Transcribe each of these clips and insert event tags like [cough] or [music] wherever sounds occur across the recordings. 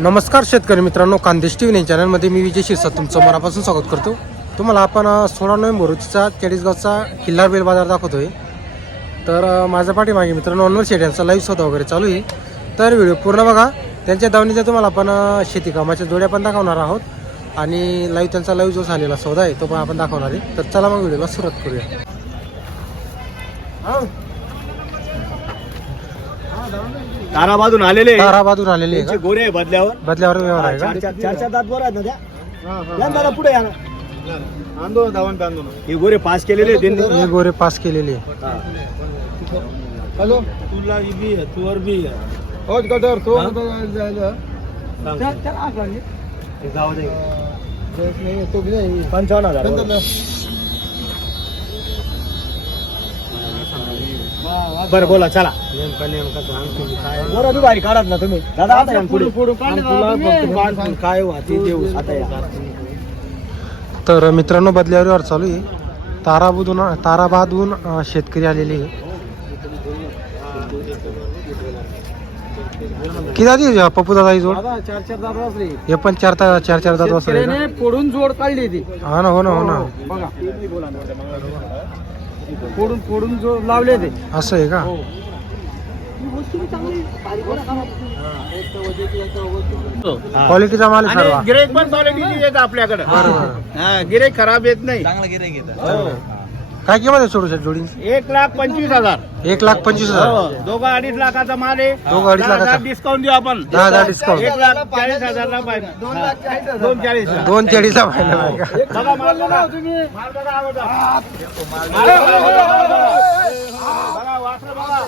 नमस्कार शेतकरी मित्रांनो कांदेश टी व्ही चॅनलमध्ये मी विजय शिरसा तुमचं मनापासून स्वागत करतो. तुम्हाला आपण सोळा नोव्हेंबर रोजीचा चाळीसगावचा किल्लार बेल बाजार दाखवतोय. तर माझ्या पाठीमागे मित्रांनो अनवर शेट यांचा लाईव्ह सौदा वगैरे चालू आहे. तर व्हिडिओ पूर्ण बघा. त्यांच्या दावणीच्या तुम्हाला आपण शेती कामाच्या जोड्या पण दाखवणार आहोत. आणि लाईव्ह त्यांचा लाईव्ह जो झालेला सौदा आहे तो पण आपण दाखवणार आहे. तर चला मग व्हिडिओला सुरुवात करूया. ताराबादून आलेले ताराबादून आलेली आहे त्यांचे का गोरे आहे बदल्यावर. बदल्यावर व्यवहार आहे चार का? चार चार चार दात वर आहेत ना त्या? या ना दादा पुढे या ना. आंदोलन धावून हे गोरे पास केलेले आहेत त्यांनी. हे गोरे पास केलेली आहे हॅलो? तुला बी आहे तुवर बी आहे. हो गटर तो पंचावन्न हज़ार बरं बोला चला. बरं बी भारी काढत ना तुम्ही. दादा आता या पुढे. काय देऊ आता या तर मित्रांनो बदल्यावर चालू आहे. ताराबूदून ताराबादहून अं, शेतकरी आलेले आहे. किती पप्पू दादा ही जोड? दादा चार चार दात वाजले. हे पण चार ता चार चार दात वाजता शेतकऱ्याने फोडून जोड काढली ती. हा ना हो ना हो ना. बघा. फोडून फोडून जोड लावले ते. असं आहे का? क्वालिटीचा माल आहे सर्व. गिरेक पण क्वालिटी येत आपल्याकडे. बरोबर. गिरेक खराब येत नाही. चांगला गिरेक येत काय किंमत आहे सोडू शकतो जोडी एक लाख पंचवीस हजार. एक लाख पंचवीस हजार. हो दोघं अडीच लाखाचा माल आहे. दोघं अडीच दहा लाखाचा. हजार डिस्काउंट देऊ आपण. दहा हजार डिस्काउंट एक लाख चाळीस हजारला पाहिजे. दोन चाळीस दोन चाळीसला फायनल आहे का? बघा माल बघा. तुम्ही. माल बघा अगोदर. माल बघा, बघा, बघा. बघा, वासरं बघा.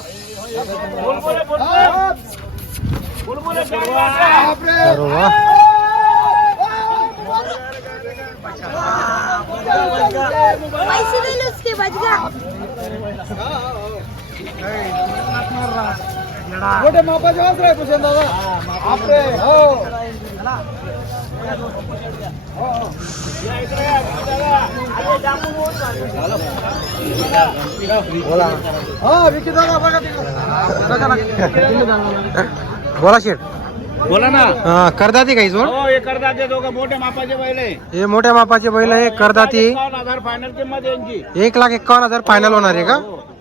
बुलबुले, बुलबुले. बुलबुले, बॅग वासरं. अरे वा पैसे ले लो उसके बच गया मोठे मापाचे आहे कुशल दादा. आपले हो. बोला. हा शेठ. बोला ना. हा, करदाती काही जोड? हो हे करतात ते दोघं मोठे मापाचे बैल आहे. हे मोठ्या मापाचे बैल आहे करदाती. एकावन्न हजार फायनल किंमत यांची. एक लाख एकावन्न हजार फायनल होणार आहे का?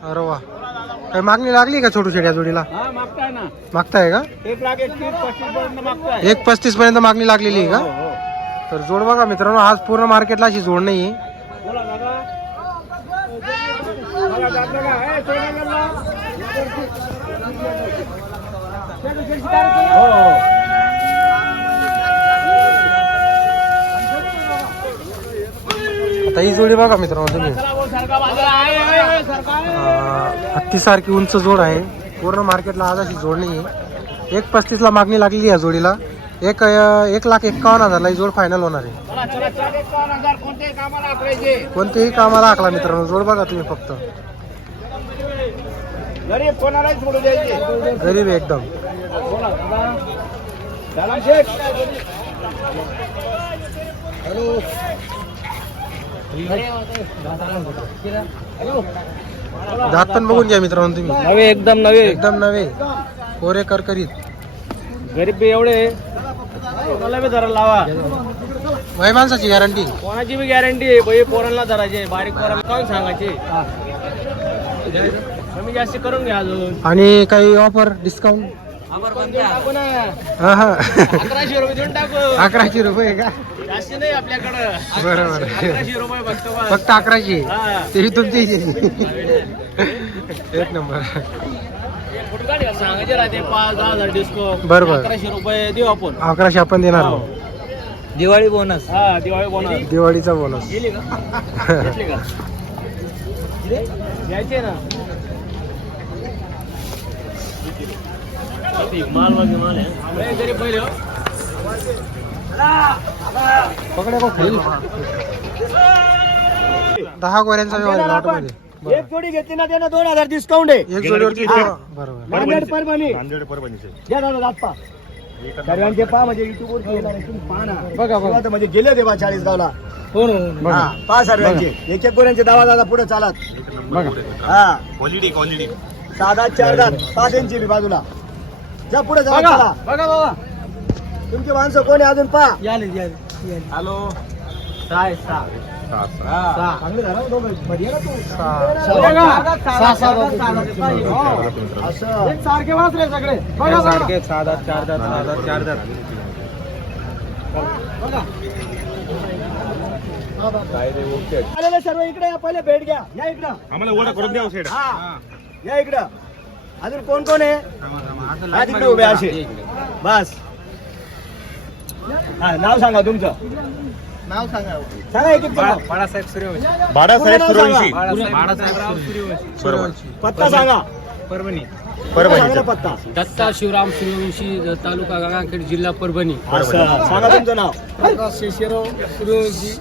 अरे वा. काही मागणी लागली का छोटू शेट या जोडीला हा मागताय ना मागताय का एक लाख एकतीस पस्तीस पर्यंत मागताय एक पस्तीस पर्यंत मागणी लागलेली आहे हो, का हो. तर जोड बघा मित्रांनो आज पूर्ण मार्केटला अशी जोड नाही आहे बोला दादा. ए, सोडा. हो, हो. आता ही जोडी बघा मित्रांनो तुम्ही. हत्ती सारखी हत्तीसारखी उंच जोड आहे. पूर्ण मार्केटला आज अशी जोड नाही आहे एक पस्तीसला मागणी लागलेली या जोडीला. एक एक लाख एक्कावन्न हजारला ही जोड फायनल होणार आहे. कोणत्याही कामाला कोणतेही कामाला आखला मित्रांनो जोड बघा तुम्ही फक्त. गरीब एकदम. हॅलो दात पण बघून घ्या मित्रांनो तुम्ही. नवे एकदम नवे. एकदम नवे. कोरे करकरीत. गरीब एवढे. कोणाला बी जरा लावा. वय माणसाची गॅरंटी कोणाची बी गॅरंटी आहे? बाई पोरांना धरायचे बारीक पोरांना कोण सांगायचे? कमी जास्त करून घ्या अजून. आणि काही ऑफर डिस्काउंट हा हा. अकराशे रुपये देऊन टाकू. अकराशे रुपये का? जास्त नाही आपल्याकडं. बरोबर. अकराशे रुपये फक्त बस. फक्त अकराशे? हा. तेही तुमची [laughs] एक नंबर. फुटकाट घ्या, सांगायचे राहते पाच दहा हजार डिस्काउंट बरोबर. अकराशे रुपये देऊ आपण. अकराशे आपण देणार हो. दिवाळी बोनस हा दिवाळी बोनस दिवाळीचा बोनस गेली का? घेतली का? [laughs] घ्यायचे ना. माल बघ माल आहे गरीब पहिले हो. पकडे बघ खाली. दहा गोऱ्यांचा व्यवहार आहे लॉटमध्ये. एक जोडी घेतली ना त्यानं दोन हजार डिस्काउंट आहे. एक जोडीवरती हा. बरोबर. नांदेड परभणी. द्या दादा दात पा सर्वांचे पहा म्हणजे युट्यूब वर पहा ना. बघा बघा. म्हणजे गेले देवा चाळीस गावला. हो बघा हा, पहा सर्वांचे. एक एक गोऱ्यांचे दावा दादा पुढे चालत. बघा. हा. क्वालिटी क्वालिटी आठ चार दात. पाच इंची बी बाजूला. जा पुढे जा चला. बघा बाबा तुमची माणसं कोणी अजून? पा. हॅलो. चांगले झालं ना दोघं? बढिया ना तू? सहा सहा असं. सारखे वाचले सगळे. बघा आलेले सर्व इकडे या पहिले भेट घ्या. या इकडं. आम्हाला ओळख करून द्या सेठ हा. या इकडं. अजून कोण कोण आहे? हा तिकडे उभे असे. बस. हा नाव सांगा तुमचं. नाव सांगा. सांगा एक. बाळासाहेब सूर्यवंशी. बाळासाहेब सूर्यवंशी. बाळासाहेब पत्ता सांगा. परभणी. ना पत्ता. दत्ता शिवराम सूर्यवंशी तालुका गंगाखेड जिल्हा परभणी. सांगा तुमचं नाव. शेषराव सूर्यवंशी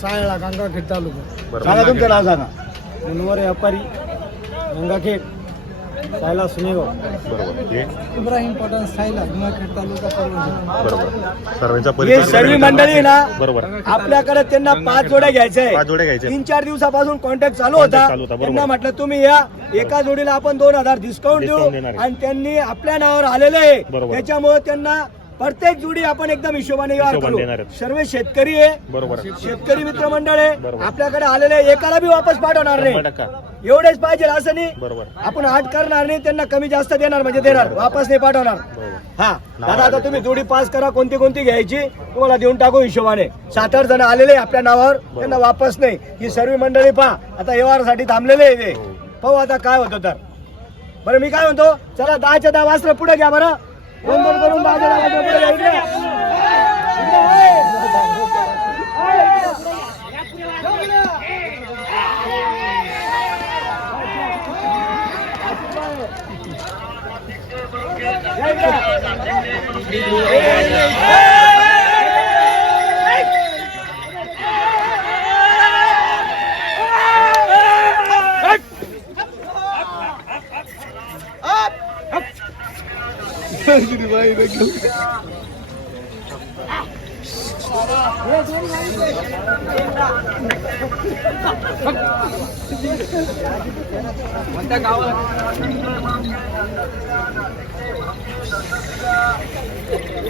सायळा गंगाखेड तालुका. सांगा तुमचं नाव सांगा. मनोहर व्यापारी गंगाखेड. सायला सुनेगाव. बरोबर. हे इब्राहिम पठाण सायला गंगाखेड तालुका परभणी. बरोबर. सर्वांचा हे परिचय सर्व मंडळी आहे ना बरोबर. आपल्याकडे त्यांना पाच जोड्या घ्यायच्या पाच जोड्या घ्यायच्या. तीन चार दिवसापासून कॉन्टॅक्ट चालू होता. Contact चालू होता, बरोबर. त्यांना म्हटलं तुम्ही या एका जोडीला आपण दोन हजार डिस्काउंट Discount देऊ आहे. आणि त्यांनी आपल्या नावावर आलेले आहे. बरोबर. त्याच्यामुळे त्यांना प्रत्येक जोडी आपण एकदम हिशोबाने व्यवहार हिशोबाने करू. आहेत. सर्व शेतकरी आहे. बरोबर. शेतकरी मित्र मंडळ आहे. बरोबर. आपल्याकडे आलेले एकाला बी वापस पाठवणार शंभर नाही एवढेच पाहिजे असं नाही. बरोबर. आपण आठ करणार नाही त्यांना कमी जास्त देणार म्हणजे देणार. वापस नाही पाठवणार. बरोबर. हा. दादा आता तुम्ही जोडी पास करा. कोणती कोणती घ्यायची तुम्हाला देऊन टाकू हिशोबाने. सात आठ जण आलेले आहे आपल्या नावावर. त्यांना वापस नाही. ही सर्व मंडळी पहा. आता व्यवहारासाठी थांबलेले आहे. ते हो. पाहू आता काय होतं तर. बरं मी काय म्हणतो? चला दहाच्या दहा वाजता पुढे घ्या बरं. दोन दोन करून दहाच्या दहा वाजता पुढे घ्या इकडे. इकडे, या इकडे.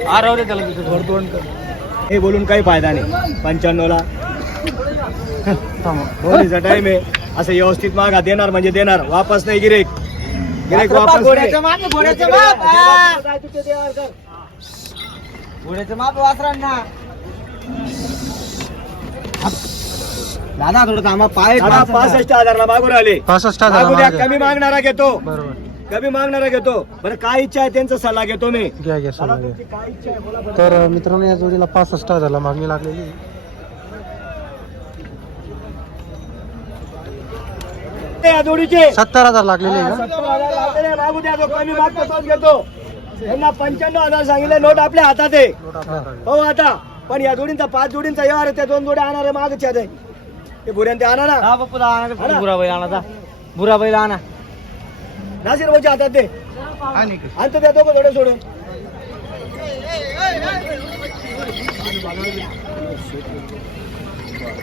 हा राहू दे त्याला हे बोलून काही फायदा नाही. पंच्याण्णवला. [laughs] हो टाइम आहे. असं व्यवस्थित मागा देणार म्हणजे देणार. वापस नाही गिरेक. घोड्याचं माप, घोड्याचं माप. माप घोड्याचं माप वासरांना. दादा थोडं थांबा. पाय पासष्ट हजारला मागून आले. पासष्ट मागू द्या. हजार कमी मागणारा घेतो. बरोबर. कमी मागणारा घेतो. बरं काय इच्छा आहे त्यांचा सल्ला घेतो मी. घ्या घ्या तुमची काय इच्छा आहे. तर अ, मित्रांनो या जोडीला पासष्ट हजारला मागणी लागलेली आहे. या जोडीचे? सत्तर हजार लागलेले आहे का? सत्तर हजार लागलेले, मागू द्या जो कमी मागतो तोच घेतो. त्यांना पंच्याण्णव हजार सांगितले नोट आपल्या हातात आहे. हा. हो आता. पण या जोडींचा पाच जोडींचा व्यवहार आहे त्या दोन जोड्या आणणार मागच्या ते ते भुऱ्यान ते आणा ना. आणा. बुराबाई आणा बुराबाईला आणा. नासिर भाऊच्या हातात ते आणतो त्या दोघं थोडं सोडून.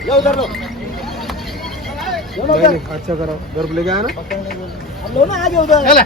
येऊ धरलो. अच्छा करा घरपुले घ्या ना. आणलो ना आज येऊ धर.